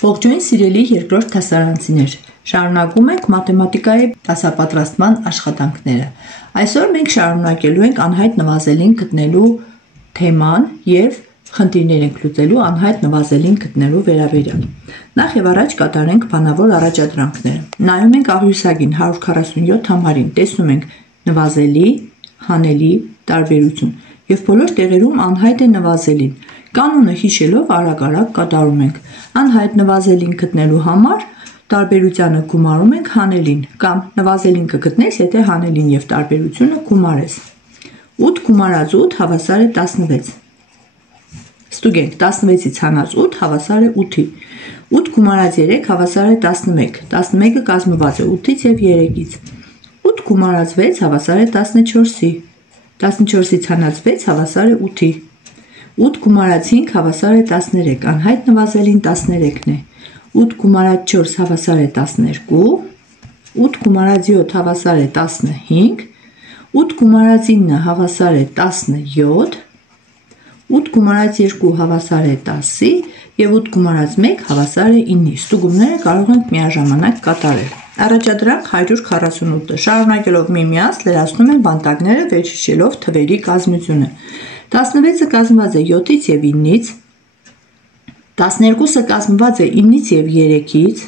Ողջույն սիրելի երկրորդ դասարանցիներ, շարունակում ենք մաթեմատիկայի դասապատրաստման աշխատանքները։ Այսօր մենք շարունակելու ենք անհայտ նվազելին գտնելու թեման և խնդիրներ ենք լուծելու անհայտ նվազելին գտնելու վերաբերյալ։ Նախ և առաջ կատարենք բանավոր առաջադրանքները։ Նայում ենք աղյուսագին 147 համարին, տեսնում ենք նվազելի, հանելի տարբերություն և բոլոր տեղերում անհայտ է նվազելին։ Կանոնը հիշելով արագ-արագ կատարում ենք։ Անհայտ նվազելին գտնելու համար տարբերությանը գումարում ենք հանելին, կամ նվազելին կգտնես, եթե հանելին և տարբերությունը գումարես։ 8 գումարած 8 հավասար է 16։ Ստուգենք 16-ից հանած 8 հավասար է 8-ի։ 8 գումարած 3 հավասար է 11։ 11-ը կազմված է 8-ից և 3-ից։ 8 գումարած 6 հավասար է 14-ի։ 14-ից հանած 6 հավասար է 8-ի։ 8 գումարած 5 հավասար է 13, անհայտ նվազելին 13-ն է։ 8 գումարած 4 հավասար է 12, 8 գումարած 7 հավասար է 15, 8 գումարած 9 հավասար է 17, 8 գումարած 2 հավասար է 10-ի և 8 գումարած 1 հավասար է 9-ի։ Ստուգումները կարող ենք միաժամանակ կատարել։ Առաջադրանք 148-ը շարունակելով միմյանց լրացնում են բանտակները վերհիշելով թվերի կազմությունը։ 16-ը կազմված է 7-ից և 9-ից, 12-ը կազմված է 9-ից և 3-ից,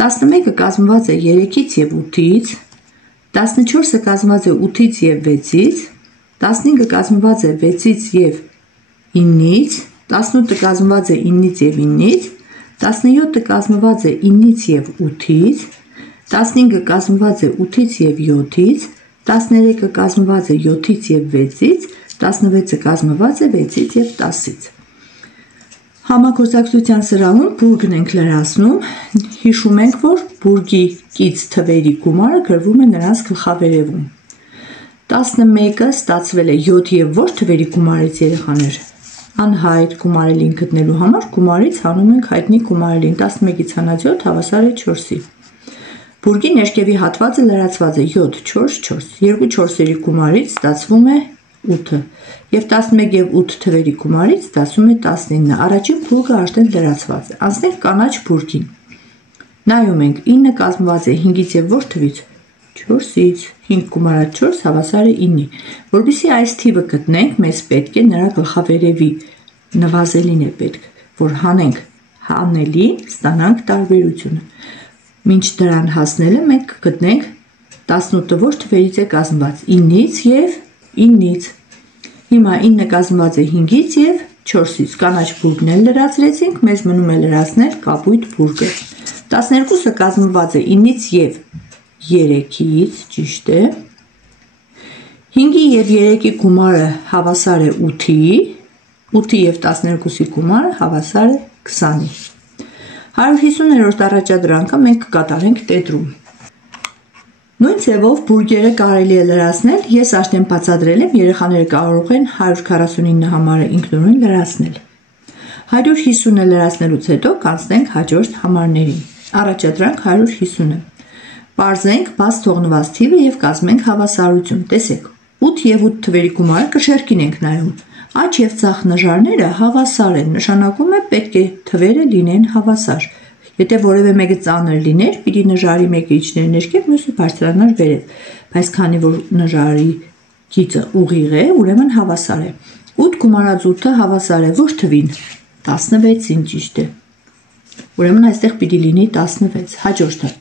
11-ը կազմված է 3-ից և 8-ից, 14-ը կազմված է 8-ից և 6-ից, 15-ը կազմված է 6-ից և 9-ից, 18-ը կազմված է 9-ից և 9-ից, 17-ը կազմված է 9-ից և 8-ից, 15-ը կազմված է 8-ից և 7-ից, 13-ը կազմված է 7-ից և 6-ից, 16-ը կազմված է 6-ից և 10-ից։ Համագործակցության սրահում բուրգն ենք լրացնում, հիշում ենք, որ բուրգի կից թվերի գումարը գրվում է նրանց գլխավերևում։ 11-ը ստացվել է 7 և ոչ թվերի գումարից երեխաներ։ Անհայտ գումարելին գտնելու համար գումարից հանում ենք հայտնի գումարելին, 11-ից հանած 7 հավասար է 4-ի։ Բուրգի ներքևի հատվածը լրացված է 7, 4, 4, երկու 4-երի գումարից ստացվում է 8-ը և 11 և 8 թվերի գումարից ստացվում է 19, առաջին բուրգը արդեն լրացված է։ Անցնենք կանաչ բուրգին։ Նայում ենք 9 կազմված է 5-ից և ոչ թվից 4-ից, 5 գումարած 4 հավասար է 9-ի։ Որպեսզի այս թիվը գտնենք, մեզ պետք է նրա գլխավերևի նվազելին է պետք, որ հանենք հանելին, ստանանք տարբերությունը։ Մինչ դրան հասնելը մենք կգտնենք 18-ը ոչ թվերից է կազմված 9-ից և 9-ից։ Հիմա 9 կազմված է 5-ից և 4-ից, կանաչ բուրգն էլ լրացրեցինք, մեզ մնում է լրացնել կապույտ բուրգը։ 12-ը կազմված է 9-ից և 3-ից, ճիշտ է։ 5-ի և 3-ի գումարը հավասար է 8-ի, 8-ի և 12-ի գումարը հավասար է 20-ի։ 150-րդ առաջադրանքը մենք կկատարենք տետրում։ Նույն ձևով բուրգերը կարելի է լրացնել, ես արդեն բացատրել եմ, երեխաները կարող են 149 համարը ինքնուրույն լրացնել։ 150-ը լրացնելուց հետո կանցնենք հաջորդ համարներին։ Առաջադրանք 150-ը։ Պարզենք բաց թողնված թիվը և կազմենք հավասարություն։ Տեսեք, 8 և 8 թվերի գումարը կշեռքին ենք նայում։ Աջ և ձախ նժարները հավասար են, նշանակում է պետք է թվերը լինեն հավասար։ Եթե որևէ մեկը ծանր լիներ, պիտի նժարի մեկը իջներ ներքև, մյուսը բարձրանար վերև, բայց քանի որ նժարի գիծը ուղիղ է, ուրեմն հավասար է։ 8 գումարած 8-ը հավասար է ոչ թվին, 16-ին, ճիշտ է։ Ուրեմն այստեղ պիտի լինի 16։ Հաջորդը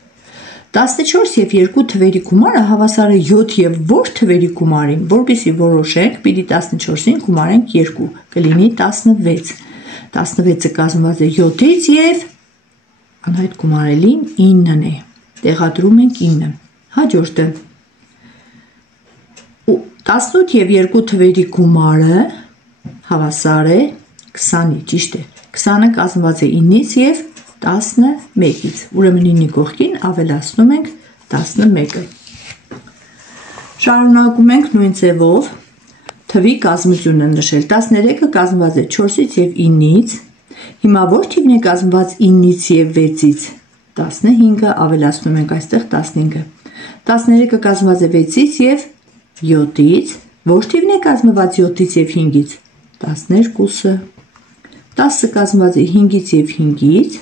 14 և 2 թվերի գումարը հավասար է 7 և ոչ թվերի գումարին, որպեսզի որոշենք, պիտի 14-ին գումարենք 2, կլինի 16։ 16-ը կազմված է 7-ից և անհայտ գումարելին 9-ն է։ Տեղադրում ենք 9։ Հաջորդը 18 և 2 թվերի գումարը հավասար է 20-ի, ճիշտ է։ 20-ը կազմված է 9-ից և 11-ից, ուրեմն 9-ի կողքին ավելացնում ենք 11-ը։ Շարունակում ենք նույն ձևով թվի կազմությունը նշել։ 13-ը կազմված է 4-ից և 9-ից։ Հիմա որ թիվն է կազմված 9-ից և 6-ից։ 15-ը ավելացնում ենք այստեղ 15-ը։ 13-ը կազմված է 6-ից և 7-ից։ Որ թիվն է կազմված 7-ից և 5-ից։ 12-ը։ 10-ը կազմված է 5-ից և 5-ից։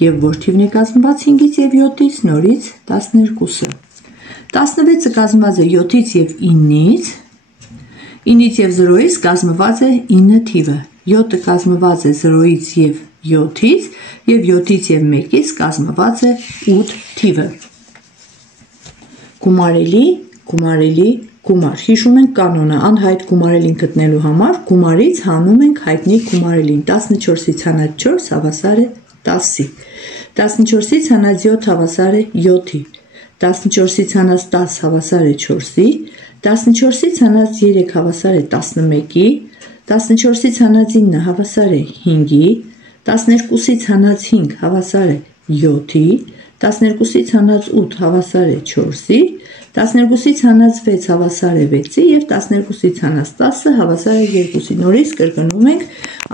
Եվ որ թիվն է կազմված 5-ից և 7-ից, նորից 12-ը։ 16-ը կազմված է 7-ից և 9-ից, 9-ից և 0-ից կազմված է 9 թիվը, 7-ը կազմված է 0-ից և 7-ից, և 7-ից և 1-ից կազմված է 8 թիվը։ Գումարելի, գումարելի, գումար։ Հիշում ենք կանոնը, անհայտ գումարելին գտնելու համար գումարից հանում ենք հայտնի գումարելին։ 14-ից հանած 4 հավասար է 10-ի, 14-ից հանած 7 հավասար է 7-ի, 14-ից հանած 10 հավասար է 4-ի, 14-ից հանած 3 հավասար է 11-ի, 14-ից հանած 9 հավասար է 5-ի, 12-ից հանած 5 հավասար է 7-ի, 12-ից հանած 8 հավասար է 4-ի, 12-ից հանած 6 հավասար է 6-ի և 12-ից հանած 10 հավասար է 2-ի։ Նորից կրկնում ենք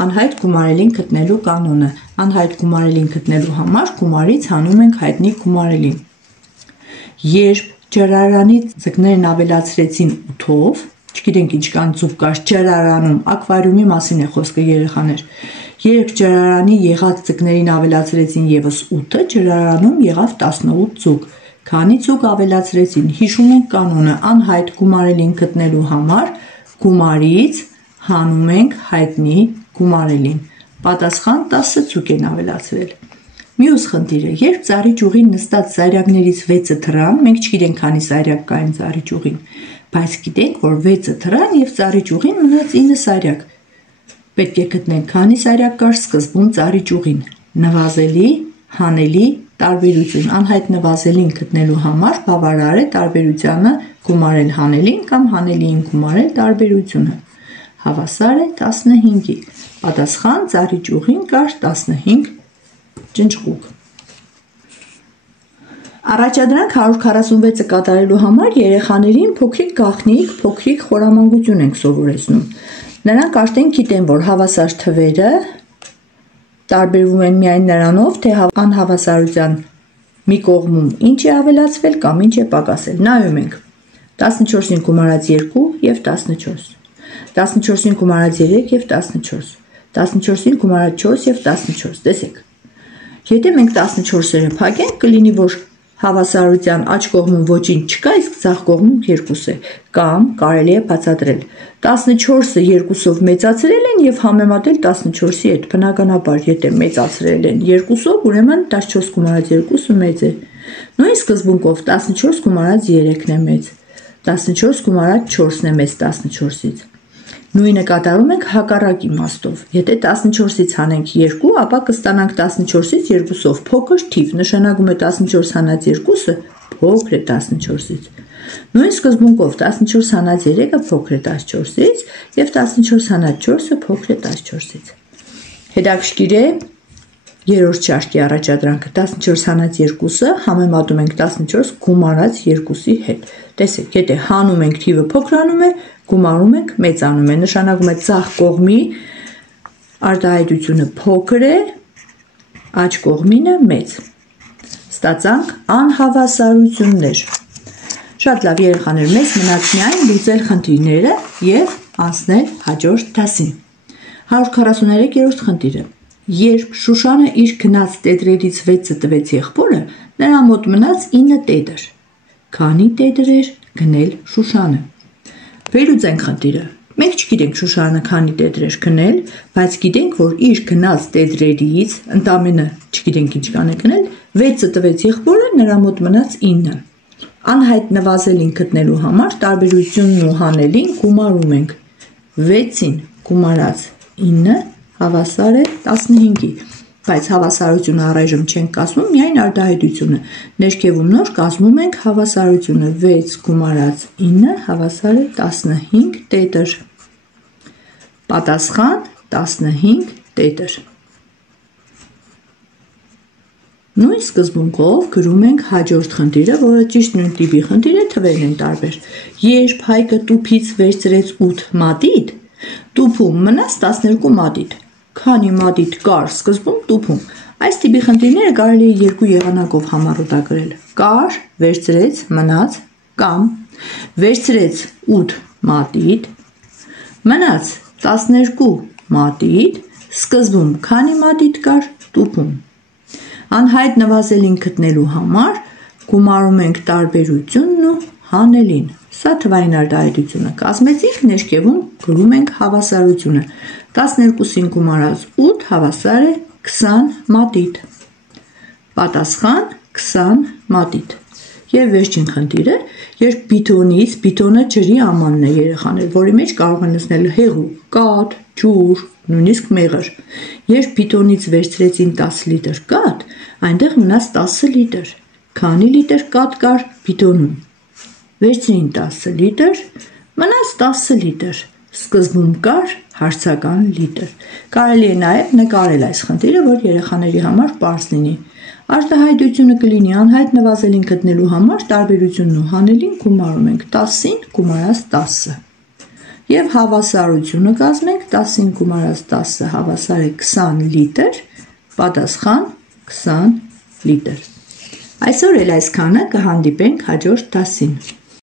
անհայտ գումարելին գտնելու կանոնը։ Անհայտ գումարելին գտնելու համար գումարից հանում ենք հայտնի գումարելին։ Երբ ջրարանի ձկներն ավելացրեցին 8-ով, չգիտենք ինչքան ձուկ կար ջրարանում, ակվարիումի մասին է խոսքը երեխաներ, երբ ջրարանի եղած ձկներին ավելացրեցին ևս 8-ը, ջրարանում եղավ 18 ձուկ։ Քանի ձուկ ավելացրեցին, հիշում ենք կանոնը, անհայտ գումարելին գտնելու համար գումարից հանում ենք հայտնի գումարելին։ Պատասխան 10 ձուկ են ավելացրել։ Մյուս խնդիրը, երբ ծառի ճյուղին նստած սայրակներից 6-ը թռան, մենք չգիտենք քանի սայրակ կային ծառի ճյուղին, բայց գիտենք, որ 6-ը թռան և ծառի ճյուղին մնաց 9 սայրակ։ Պետք է գտնենք քանի սայրակ կար սկզբում ծառի ճյուղին։ Նվազելի, հանելի տարբերություն։ Անհայտ նվազելին գտնելու համար բավարար է տարբերությանը գումարել հանելին կամ հանելիին գումարել տարբերությունը։ Հավասար է 15-ի։ Պատասխան ծառի ճյուղին կար 15 ջնջղուկ։ Առաջադրանք 146-ը կատարելու համար երեխաներին փոքրիկ գաղտնիք, փոքրիկ խորամանկություն ենք սովորեցնում։ Նրանք արդեն գիտեն, որ հավասար թվերը տարբերվում են միայն նրանով, թե անհավասարության մի կողմում ինչ է ավելացվել կամ ինչ է պակասել։ Նայում ենք 14-ին գումարած 2 և 14, 14-ին գումարած 3 և 14, 14-ին գումարած 4 և 14, տեսեք։ Եթե մենք 14-երը փակենք, կլինի, որ հավասարության աջ կողմում ոչինչ չկա, իսկ ձախ կողմում 2 է, կամ կարելի է բացատրել 14-ը 2-ով մեծացրել են և համեմատել 14-ի հետ, բնականաբար, եթե մեծացրել են 2-ով, ուրեմն 14 գումարած 2-ը մեծ է։ Նույն սկզբունքով 14 գումարած 3-ն է մեծ, 14 գումարած 4-ն է մեծ 14-ից։ Նույնը կատարում ենք հակառակ իմաստով։ Եթե 14-ից հանենք 2, ապա կստանանք 14-ից 2-ով փոքր թիվ, նշանակում է 14 հանած 2-ը փոքր է 14-ից։ Նույն սկզբունքով 14 հանած 3-ը փոքր է 14-ից և 14 հանած 4-ը փոքր է 14-ից։ Հետաքրքիր է երրորդ շարքի առաջադրանքը 14 հանած 2-ը համեմատում ենք 14 գումարած 2-ի հետ։ Տեսեք, եթե հանում ենք թիվը փոքրանում է, գումարում ենք մեծանում է, նշանակում է ձախ կողմի արտահայտությունը փոքր է, աջ կողմինը մեծ։ Ստացանք անհավասարություններ։ Շատ լավ երեխաներ, մեզ մնաց միայն լուծել խնդիրները և անցնել հաջորդ դասին։ 143-րդ խնդիրը։ Երբ Շուշանը իր գնած տետրերից 6-ը տվեց եղբորը, նրա մոտ մնաց 9 տետր։ Քանի տետր էր գնել Շուշանը։ Վերլուծենք խնդիրը։ Մենք չգիտենք Շուշանը քանի տետր էր գնել, բայց գիտենք, որ իր գնած տետրերից ընդամենը չգիտենք ինչքան է գնել, 6-ը տվեց եղբորը, նրա մոտ մնաց 9։ Անհայտ նվազելին գտնելու համար տարբերությունն ու հանելին գումարում ենք։ 6-ին գումարած 9 հավասար է 15-ի, բայց հավասարությունը առայժմ չենք կազմում, միայն արտահայտությունը։ Ներքևում նոր կազմում ենք հավասարությունը 6 գումարած 9 հավասար է 15 տետր։ Պատասխան 15 տետր։ Նույն սկզբունքով գրում ենք հաջորդ խնդիրը, որը ճիշտ նույն տիպի խնդիր է, թվերն են տարբեր։ Երբ Հայկը տուփից վերցրեց 8 մատիտ, տուփում մնաց 12 մատիտ։ Քանի մատիտ կար սկզբում տուփում։ Այս տիպի խնդիրները կարելի է երկու եղանակով համառոտագրել։ Կար, վերցրեց, մնաց, կամ վերցրեց 8 մատիտ, մնաց 12 մատիտ, սկզբում քանի մատիտ կար տուփում։ Անհայտ նվազելին գտնելու համար գումարում ենք տարբերությունն ու հանելին։ Սա թվային արտահայտությունը կազմեցինք, ներքևում գրում ենք հավասարությունը։ 12-ին գումարած 8 հավասար է 20 մատիտ։ Պատասխան 20 մատիտ։ Եվ վերջին խնդիրը, երբ բիտոնը ջրի ամանն է երեխաներ, որի մեջ կարող են լցնել հեղուկ, կաթ, ջուր, նույնիսկ մեղր։ Երբ բիտոնից վերցրեցին 10 լիտր կաթ, այնտեղ մնաց 10 լիտր։ Քանի լիտր կաթ կար բիտոնում։ Վերցրին 10 լիտր, մնաց 10 լիտր։ Սկզբում կար հարցական լիտր։ Կարելի է նաև նկարել այս խնդիրը, որ երեխաների համար պարզ լինի։ Արտահայտությունը կլինի անհայտ նվազելին գտնելու համար տարբերությունն ու հանելին գումարում ենք 10-ին գումարած 10-ը։ Եվ հավասարությունը կազմենք 10-ին գումարած 10-ը հավասար է 20 լիտր, պատասխան 20 լիտր։ Այսօր էլ այսքանը, կհանդիպենք հաջորդ դասին։